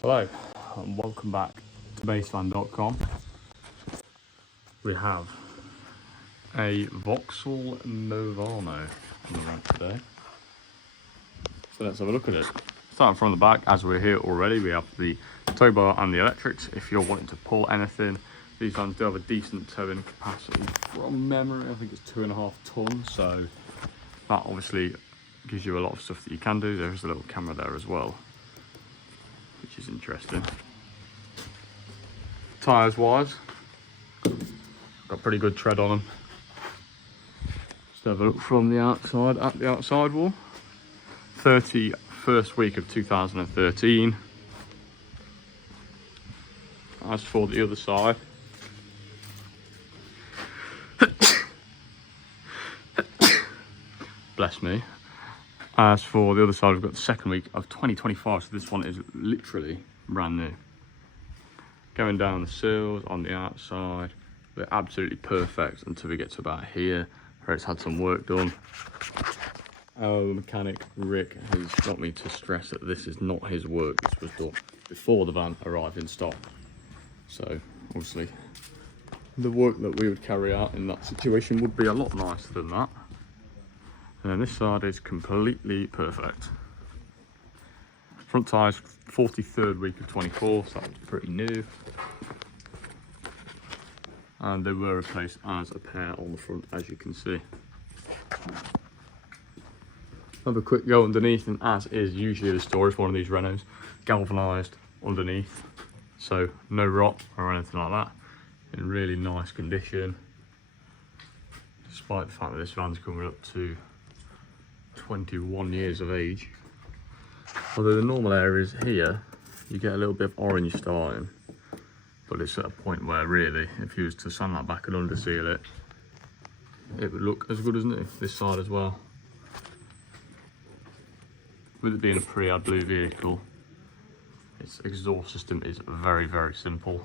Hello and welcome back to basevan.com. We have a Vauxhall Movano on the ramp today. So let's have a look at it. Starting from the back, as we're here already, we have the tow bar and the electrics. If you're wanting to pull anything, these vans do have a decent towing capacity. From memory, I think it's 2.5 tons, so that obviously gives you a lot of stuff that you can do. There's a little camera there as well, which is interesting. Tyres wise, got pretty good tread on them. Just have a look from the outside at the outside wall. 31st week of 2013. As for the other side, bless me. As for the other side, we've got the second week of 2025, so this one is literally brand new. Going down the sills on the outside, they're absolutely perfect until we get to about here, where it's had some work done. Our mechanic Rick has got me to stress that this is not his work. This was done before the van arrived in stock. So obviously the work that we would carry out in that situation would be a lot nicer than that. And then this side is completely perfect. Front tyres, 43rd week of 24, so that was pretty new. And they were replaced as a pair on the front, as you can see. Have a quick go underneath, and as is usually the story for one of these Renaults, galvanised underneath, so no rot or anything like that. In really nice condition, despite the fact that this van's coming up to 21 years of age. Although the normal areas here, you get a little bit of orange starting, but it's at a point where really, if you was to sand that back and underseal it, it would look as good as new. This side as well. With it being a pre-AdBlue vehicle, its exhaust system is very, very simple.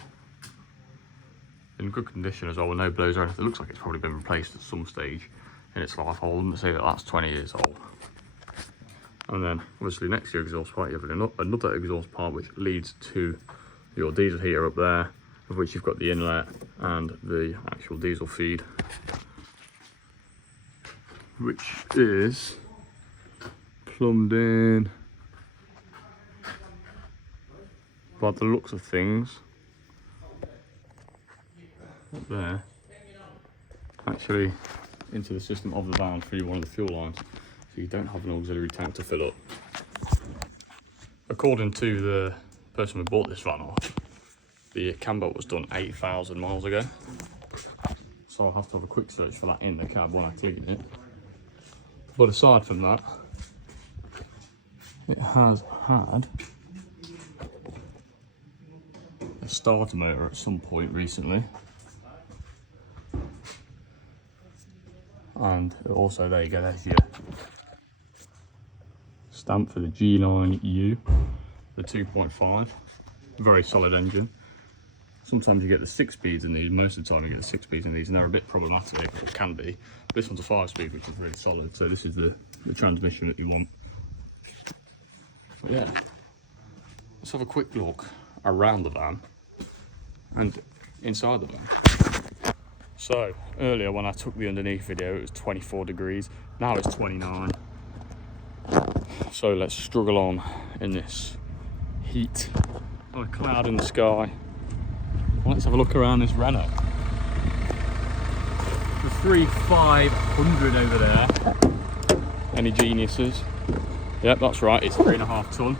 In good condition as well, with no blows or anything. It looks like it's probably been replaced at some stage in its life. I wouldn't say that that's 20 years old. And then obviously next to your exhaust pipe you have another exhaust pipe which leads to your diesel heater up there, of which you've got the inlet and the actual diesel feed, which is plumbed in by the looks of things up there, actually into the system of the van through one of the fuel lines, so you don't have an auxiliary tank to fill up. According to the person who bought this van off, the cam belt was done 8,000 miles ago, so I'll have to have a quick search for that in the cab when I clean it. But aside from that, it has had a starter motor at some point recently. And also, there you go, there's your stamp for the G9U, the 2.5, very solid engine. Sometimes you get the 6 speeds in these, most of the time you get the 6 speeds in these, and they're a bit problematic, or can be. This one's a 5 speed, which is really solid, so this is the transmission that you want. But yeah, let's have a quick look around the van and inside the van. So earlier when I took the underneath video, it was 24 degrees. Now it's 29. So let's struggle on in this heat. Not a cloud in the sky. Well, let's have a look around this Renault. The 3500 over there. Any geniuses? Yep, that's right, it's 3.5 ton.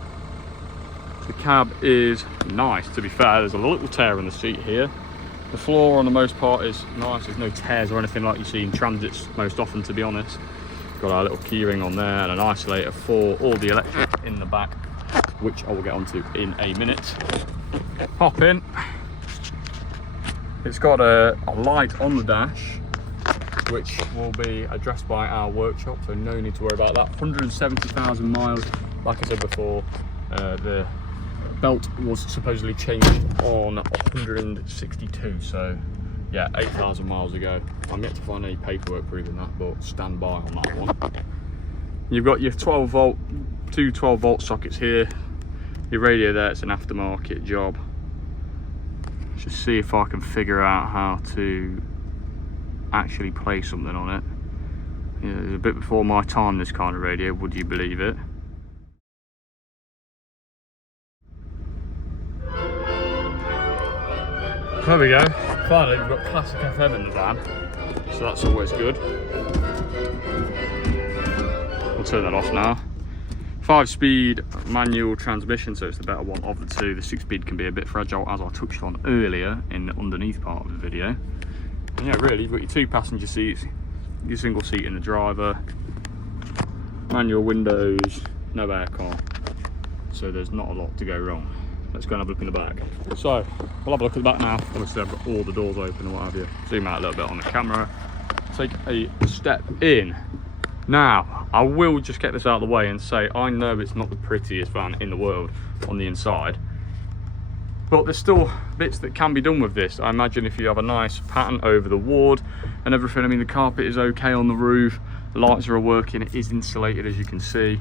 The cab is nice, to be fair. There's a little tear in the seat here. The floor on the most part is nice. There's no tears or anything like you see in Transits most often, to be honest. Got our little keyring on there and an isolator for all the electric in the back, which I will get onto in a minute. Hop in. It's got a light on the dash, which will be addressed by our workshop, so no need to worry about that. 170,000 miles, like I said before. The belt was supposedly changed on 162, so yeah, 8,000 miles ago. I'm yet to find any paperwork proving that, but stand by on that one. You've got your 12 volt, two 12 volt sockets here. Your radio there, it's an aftermarket job. Let's just see if I can figure out how to actually play something on it. Yeah, it's a bit before my time, this kind of radio, would you believe it? There we go. Finally, we've got classic FM in the van, so that's always good. I'll turn that off now. 5-speed manual transmission, so it's the better one of the two. The 6-speed can be a bit fragile, as I touched on earlier in the underneath part of the video. And yeah, really, you've got your 2 passenger seats, your single seat in the driver, manual windows, no aircon, so there's not a lot to go wrong. Let's go and have a look in the back. So we'll have a look at the back now. Obviously I've got all the doors open and what have you. Zoom out a little bit on the camera, take a step in. Now I will just get this out of the way and say I know it's not the prettiest van in the world on the inside, but there's still bits that can be done with this. I imagine if you have a nice pattern over the ward and everything. I mean, the carpet is okay on the roof, the lights are working, it is insulated as you can see.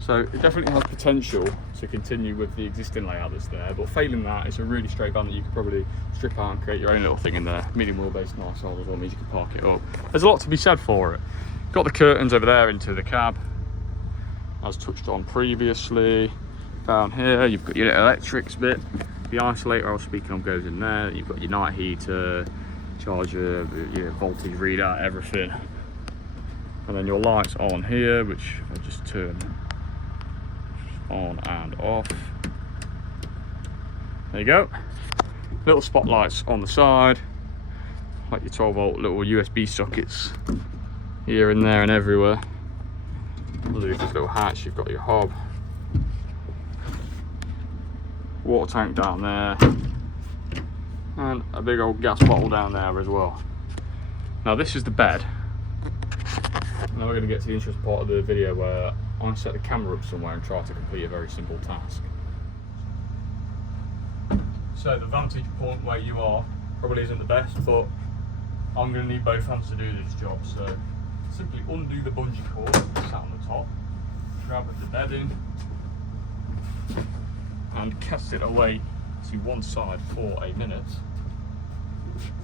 So it definitely has potential to continue with the existing layout that's there, but failing that, it's a really straight van that you could probably strip out and create your own little thing in there. Medium wheelbase, nice size as well, means you can park it up. There's a lot to be said for it. Got the curtains over there into the cab, as touched on previously. Down here, you've got your electrics bit. The isolator I was speaking of goes in there. You've got your night heater, charger, your voltage readout, everything. And then your lights on here, which if I just turn on and off. There you go. Little spotlights on the side, like your 12-volt little USB sockets here and there and everywhere. Underneath this little hatch, you've got your hob, water tank down there, and a big old gas bottle down there as well. Now this is the bed. Now we're going to get to the interesting part of the video where I set the camera up somewhere and try to complete a very simple task. So the vantage point where you are probably isn't the best, but I'm going to need both hands to do this job. So simply undo the bungee cord that's sat on the top, grab the bedding and cast it away to one side for a minute.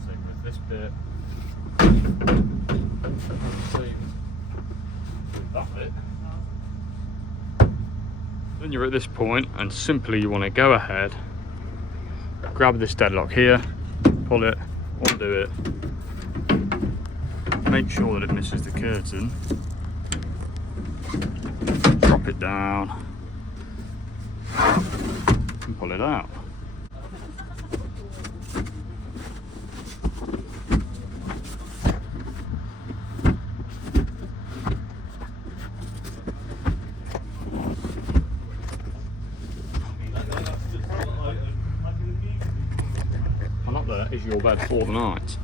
Same with this bit. Same with that bit. Then you're at this point and simply you want to go ahead, grab this deadlock here, pull it, undo it, make sure that it misses the curtain, drop it down and pull it out. And up there is your bed for the night.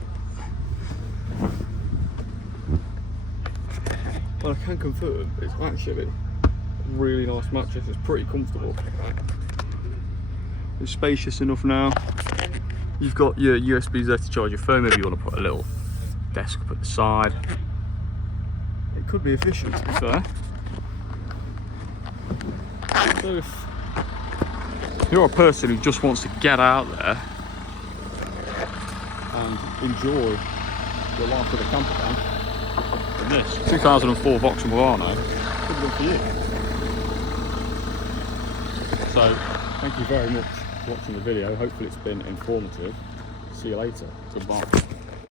Well, I can confirm it's actually a really nice mattress. It's pretty comfortable. It's spacious enough now. You've got your USBs there to charge your phone. Maybe you want to put a little desk up at the side. It could be efficient, to be fair. So if you're a person who just wants to get out there and enjoy your life with a camper van, then this 2004 Vauxhall Movano could be good for you. So thank you very much for watching the video. Hopefully it's been informative. See you later. Goodbye.